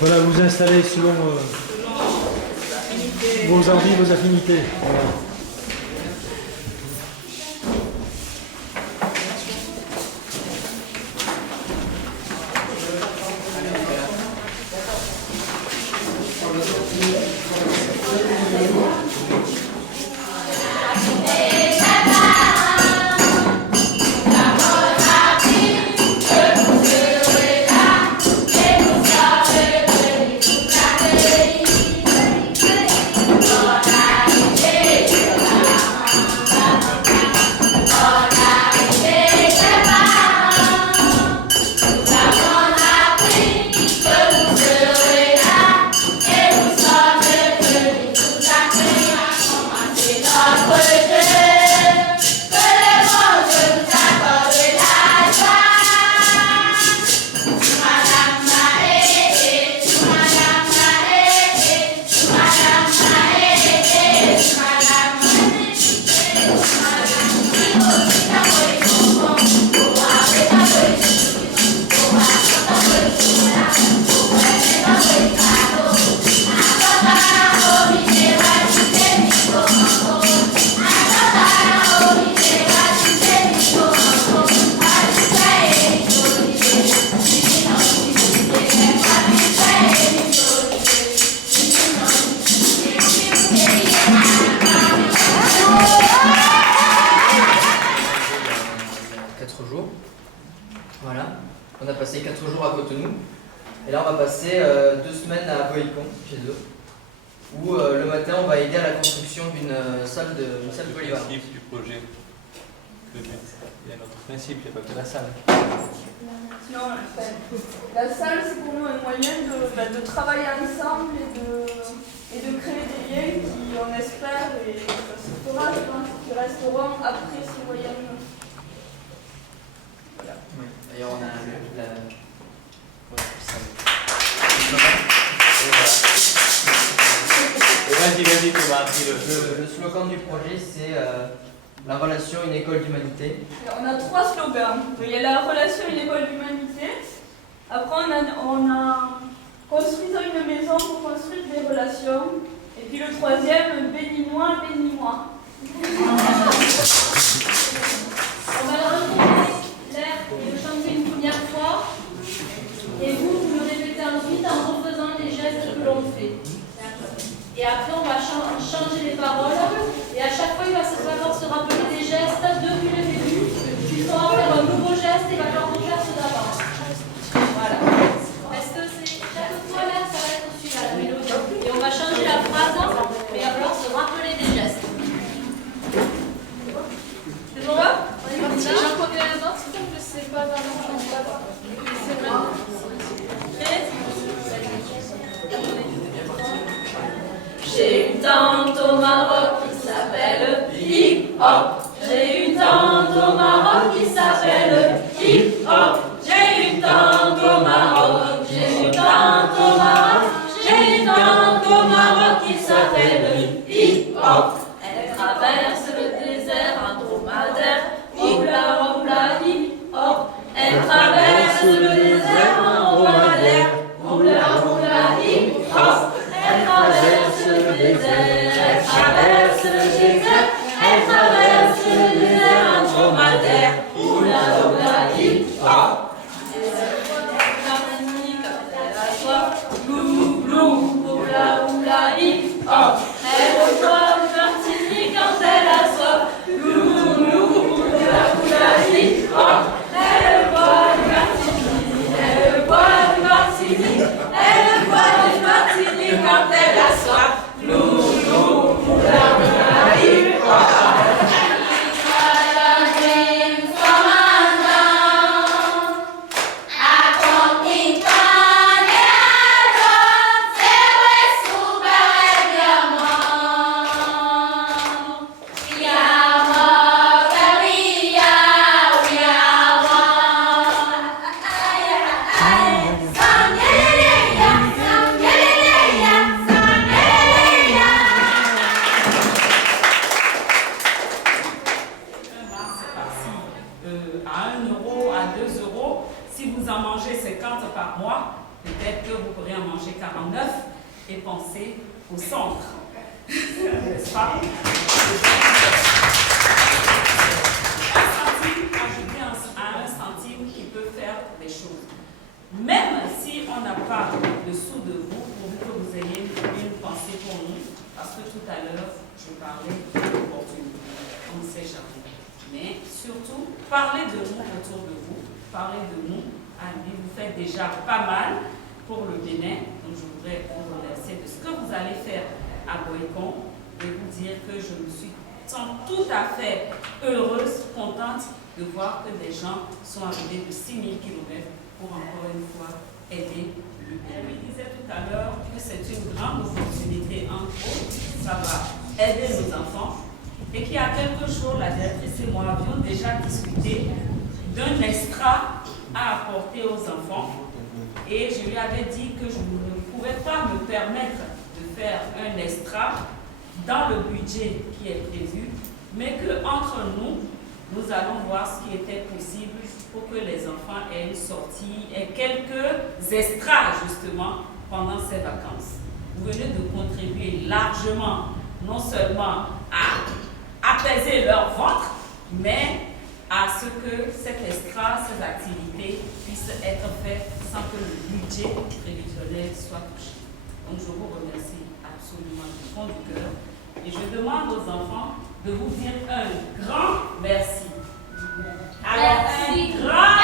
Voilà, vous installez selon vos envies, vos affinités. Voilà. Voilà, on a passé 4 jours à Cotonou, et là on va passer 2 semaines à Boïcon, chez eux, où le matin on va aider à la construction d'une salle polyvalente. Le principe du projet, il y a un autre principe, il n'y a pas que la salle. Non, la salle c'est pour nous un moyen de travailler ensemble et de créer des liens qui, on espère, et ça se fera, je pense, qui resteront après ce voyage. Voilà. D'ailleurs, on a Vas-y, Thomas, dis-le. Le slogan du projet, c'est la relation une école d'humanité. On a 3 slogans. Il y a la relation une école d'humanité. Après, on a construisons une maison pour construire des relations. Et puis le troisième, bénis-moi, bénis-moi. On va le retourner l'air et le chanter une première fois. Et vous le répétez ensuite en refaisant les gestes que l'on fait. Et après, on va changer les paroles. Et à chaque fois, il va falloir se rappeler des gestes depuis le début. Puis il faudra faire un nouveau geste et il va falloir refaire ceux d'avant. Voilà. Est-ce que c'est chaque fois là, ça va être celui-là, la mélodie. Et on va changer la phrase, mais il va falloir se rappeler des gestes. C'est bon? On est parti. J'en connais un autre, c'est que c'est pas dans le chanson. C'est vrai. J'ai une tante au Maroc qui s'appelle Hip Hop. J'ai une tante au Maroc qui s'appelle Hip Hop. J'ai une tante au Maroc. J'ai une tante au Maroc. J'ai une tante au Maroc qui s'appelle Hip Hop. Elle traverse le désert en dromadaire. Oula oula hip hop. Elle traverse le désert en dromadaire. Oula oula hip hop. Elle traverse le désert, elle traverse le désert, elle traverse le désert en dromadaire. Oula oula hip hop. Elle a soif, glou glou, oula oula hip hop. Elle boit du martini quand elle a soif, glou glou, oula oula hip hop. Elle boit du martini, elle boit du martini, elle boit du martini quand elle a soif. Loulou, oula oula hip hop. manger 49 et penser au centre. N'est-ce pas? Un centime ajouté à un centime qui peut faire des choses. Même si on n'a pas de sous de vous, pourvu que vous ayez une pensée pour nous, parce que tout à l'heure, je parlais d'opportunité. On ne sait jamais. Mais surtout, parlez de nous autour de vous. Parlez de nous. Allez, vous faites déjà pas mal pour le Bénin. Donc, je voudrais vous remercier de ce que vous allez faire à Boycon et vous dire que je me sens tout à fait heureuse, contente de voir que des gens sont arrivés de 6000 km pour encore une fois aider le Bénin. Je disais tout à l'heure que c'est une grande opportunité, entre autres, ça va aider nos enfants. Et qu'il y a quelques jours, la directrice et moi avions déjà discuté d'un extra à apporter aux enfants. Et je lui avais dit que je ne pouvais pas me permettre de faire un extra dans le budget qui est prévu, mais qu'entre nous, nous allons voir ce qui était possible pour que les enfants aient une sortie et quelques extras justement pendant ces vacances. Vous venez de contribuer largement, non seulement à apaiser leur ventre, mais à ce que cet extra, ces activités puissent être faites sans que le budget prévisionnel soit touché. Donc je vous remercie absolument du fond du cœur et je demande aux enfants de vous dire un grand merci. Alors, un grand